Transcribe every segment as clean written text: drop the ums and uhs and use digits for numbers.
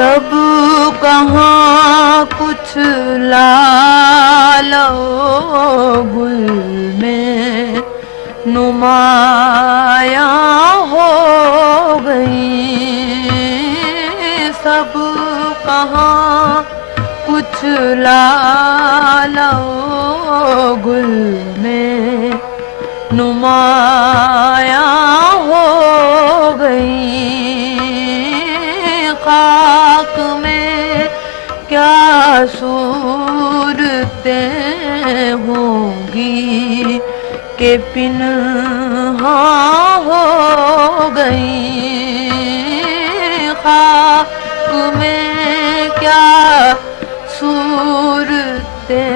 सब कहाँ कुछ लालो गुल में नुमाया हो गई। सब कहाँ कुछ लालो गुल में नुमाया हो गई। खाक में क्या सूरतें होंगी के पिन्हा हो गई। खाक में क्या सूरतें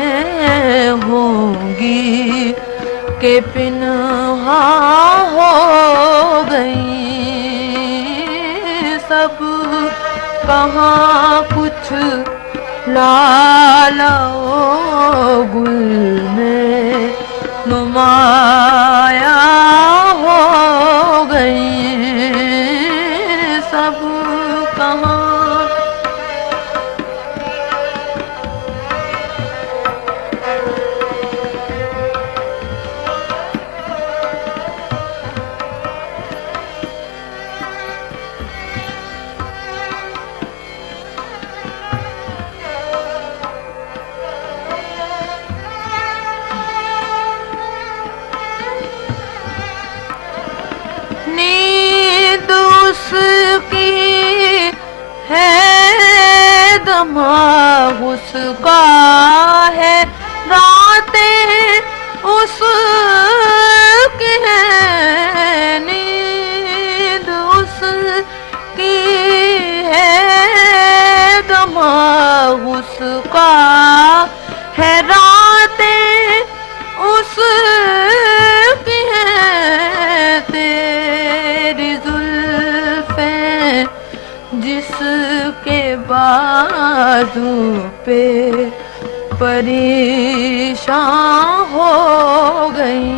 होंगी के पिन्हा हो गई। सब कहाँ कुछ लालो गुल में नुमाया हो गई। सब कहाँ नींद उसकी है दिमाग उसका है रातें उसकी है। नींद उसकी है दिमाग उसका है रातें उसकी है। तेरी जुल्फें जिसके बाजू पे परेशान हो गई।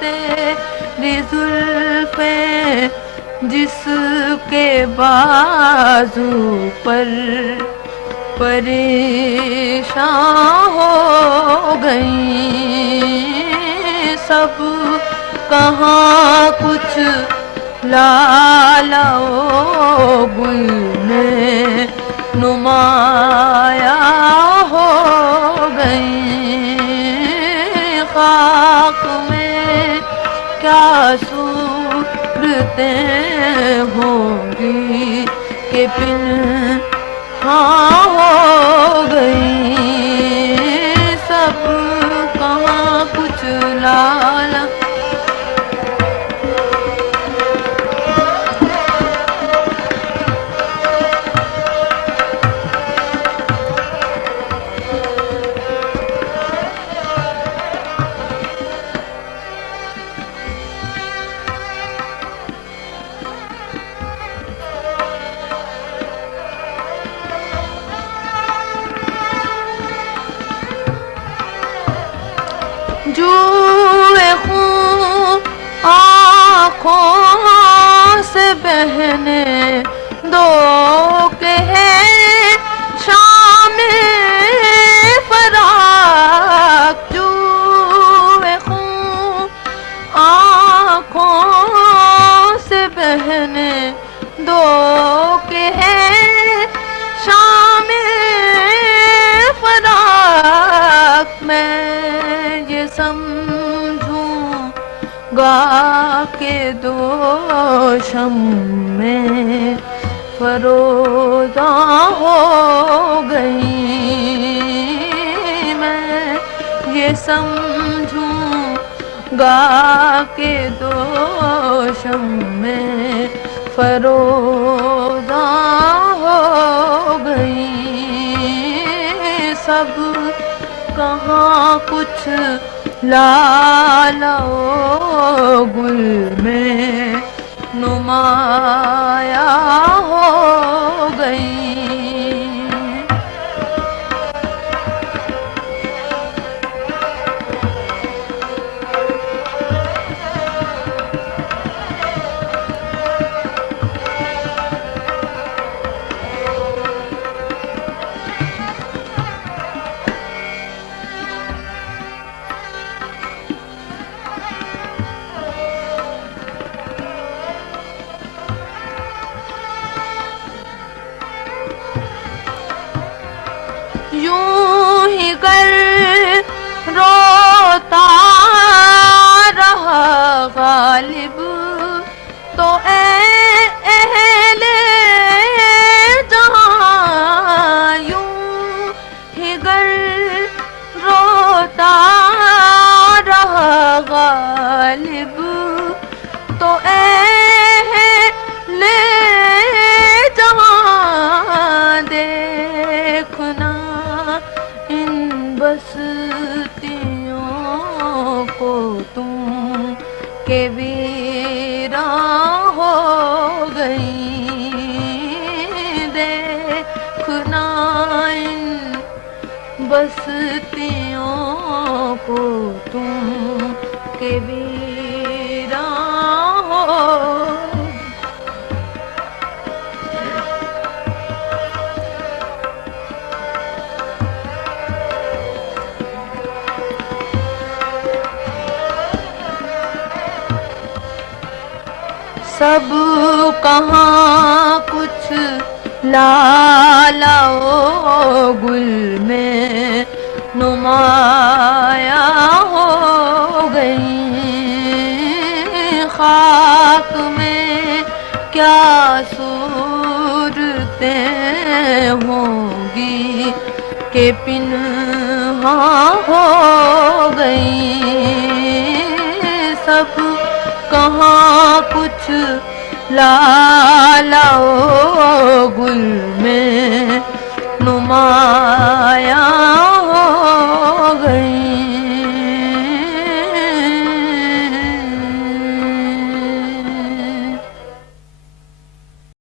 तेरी जुल्फें जिसके बाजू पर परेशान हो गई। सब कहाँ कुछ लालो गुल में नुमाया हो गई। खाक में क्या सूरतें होंगी के पिन्हा हो गई। सब कहाँ कुछ लाला जुए खून आँखों से बहने दो के है शाम फराक। जुए खून आँखों से बहने दो के है शाम फराक। मैं ये समझूंगा के दो शम में फरोजा हो गई। मैं ये समझूंगा के दो शम में फरोजा हो गई। सब कहाँ कुछ लालो गुल में नुमाया हो गई। बस्तियों को तुम के वीरान हो गई। देखना इन बस्तियों को तुम के वीरान हो। सब कहाँ कुछ लालाओ गुल में नुमाया हो गई। खाक में क्या सूरतें होंगी के पिन्हा हो गई। सब कहाँ कुछ लालाओ गुल में नुमा